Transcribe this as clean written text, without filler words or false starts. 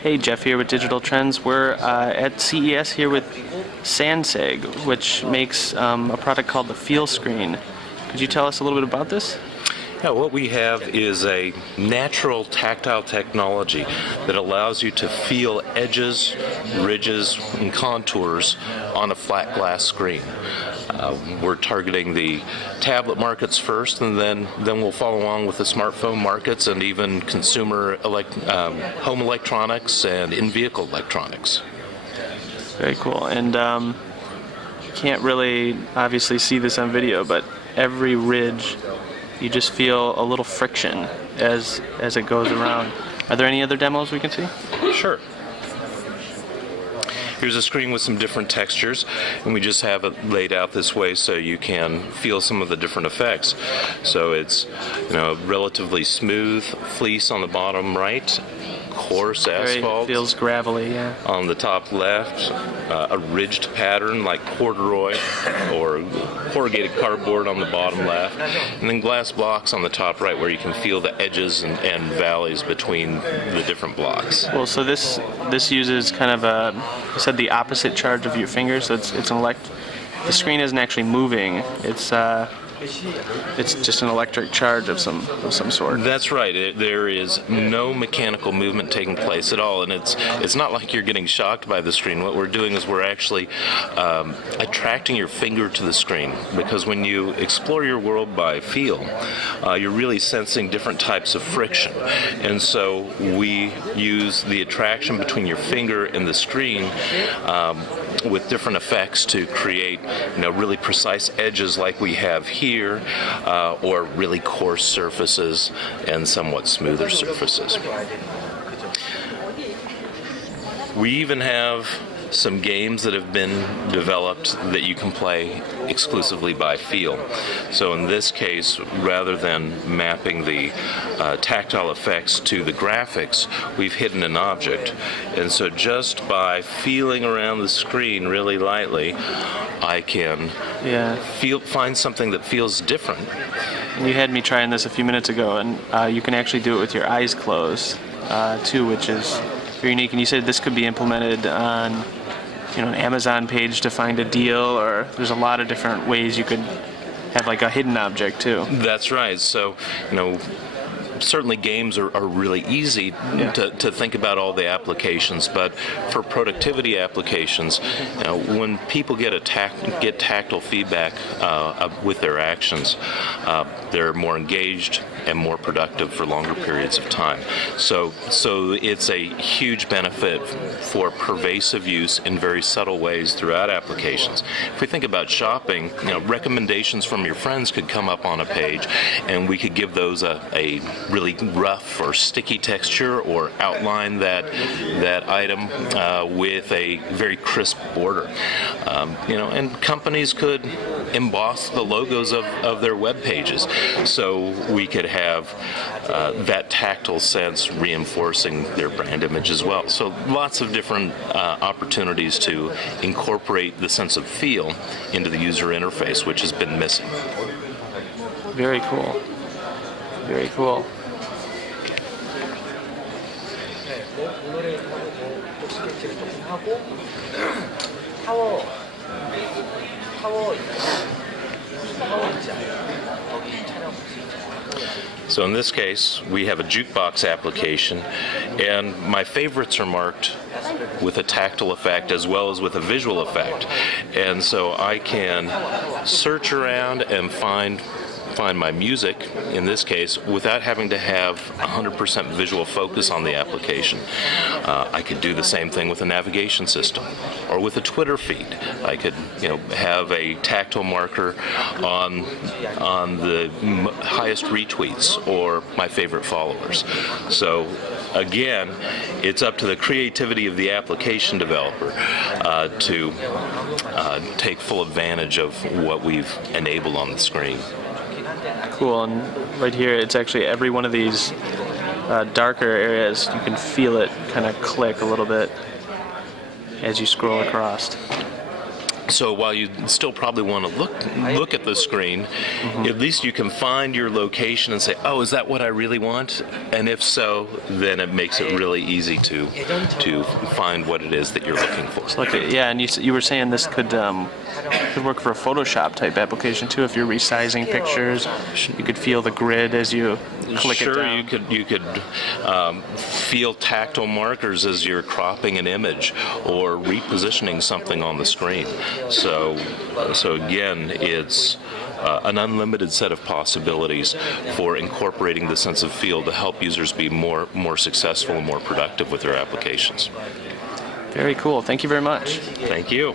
Hey, Jeff here with Digital Trends. We're at CES here with Sanseg, which makes a product called the Feelscreen. Could you tell us a little bit about this? Yeah, what we have is a natural tactile technology that allows you to feel edges, ridges, and contours on a flat glass screen. We're targeting the tablet markets first, and then we'll follow along with the smartphone markets and even consumer home electronics and in-vehicle electronics. Very cool. And you can't really obviously see this on video, but every ridge you just feel a little friction as it goes around. Are there any other demos we can see? Sure. Here's a screen with some different textures, and we just have it laid out this way so you can feel some of the different effects. So it's, relatively smooth fleece on the bottom right, coarse asphalt. Feels gravelly, yeah. On the top left, a ridged pattern like corduroy or corrugated cardboard on the bottom left, and then glass blocks on the top right where you can feel the edges and valleys between the different blocks. Well, so this uses kind of you said the opposite charge of your finger, so it's the screen isn't actually moving. It's just an electric charge of some sort. That's right. There is no mechanical movement taking place at all, and it's not like you're getting shocked by the screen. What we're doing is we're actually attracting your finger to the screen, because when you explore your world by feel, you're really sensing different types of friction, and so we use the attraction between your finger and the screen with different effects to create really precise edges like we have here, or really coarse surfaces and somewhat smoother surfaces. We even have some games that have been developed that you can play exclusively by feel. So in this case, rather than mapping the tactile effects to the graphics, we've hidden an object. And so just by feeling around the screen really lightly, I can find something that feels different. You had me trying this a few minutes ago, and you can actually do it with your eyes closed too, which is very unique. And you said this could be implemented on an Amazon page to find a deal, or there's a lot of different ways you could have like a hidden object too. That's right. So, certainly games are really easy to think about all the applications, but for productivity applications, when people get tactile feedback with their actions, they're more engaged and more productive for longer periods of time. So it's a huge benefit for pervasive use in very subtle ways throughout applications. If we think about shopping, recommendations from your friends could come up on a page, and we could give those a really rough or sticky texture, or outline that item with a very crisp border. And companies could emboss the logos of their web pages, so we could have that tactile sense reinforcing their brand image as well. So lots of different opportunities to incorporate the sense of feel into the user interface, which has been missing. Very cool. Very cool. So in this case, we have a jukebox application, and my favorites are marked with a tactile effect as well as with a visual effect. And so I can search around and find my music, in this case, without having to have 100% visual focus on the application. I could do the same thing with a navigation system or with a Twitter feed. I could have a tactile marker on the highest retweets or my favorite followers. So again, it's up to the creativity of the application developer to take full advantage of what we've enabled on the screen. Cool. And right here, it's actually every one of these darker areas, you can feel it kind of click a little bit as you scroll across. So while you still probably want to look at the screen, at least you can find your location and say, oh, is that what I really want? And if so, then it makes it really easy to find what it is that you're looking for. So yeah, and you were saying this could work for a Photoshop type application too. If you're resizing pictures, you could feel the grid as you click it down. Sure, you could feel tactile markers as you're cropping an image or repositioning something on the screen. So again, it's an unlimited set of possibilities for incorporating the sense of feel to help users be more successful and more productive with their applications. Very cool. Thank you very much. Thank you.